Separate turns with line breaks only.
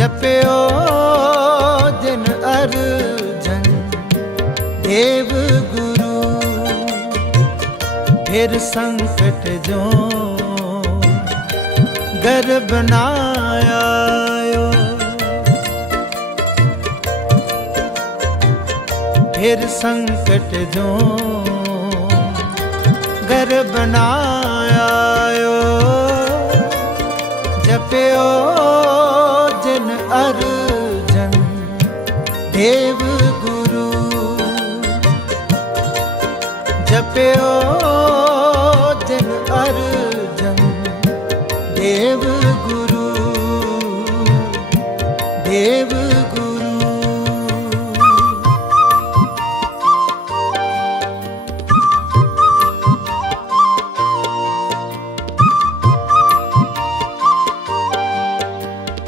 जपो दिन अर्जन, देव गुरु। फिर संकट जो घर बनाया फिर संकट जो घर बनाया जप्यो ਦੇਵ ਗੁਰੂ ਜਪਿਓ ਦਿਨ ਅਰਜਨ ਦੇਵ ਗੁਰੂ ਦੇਵ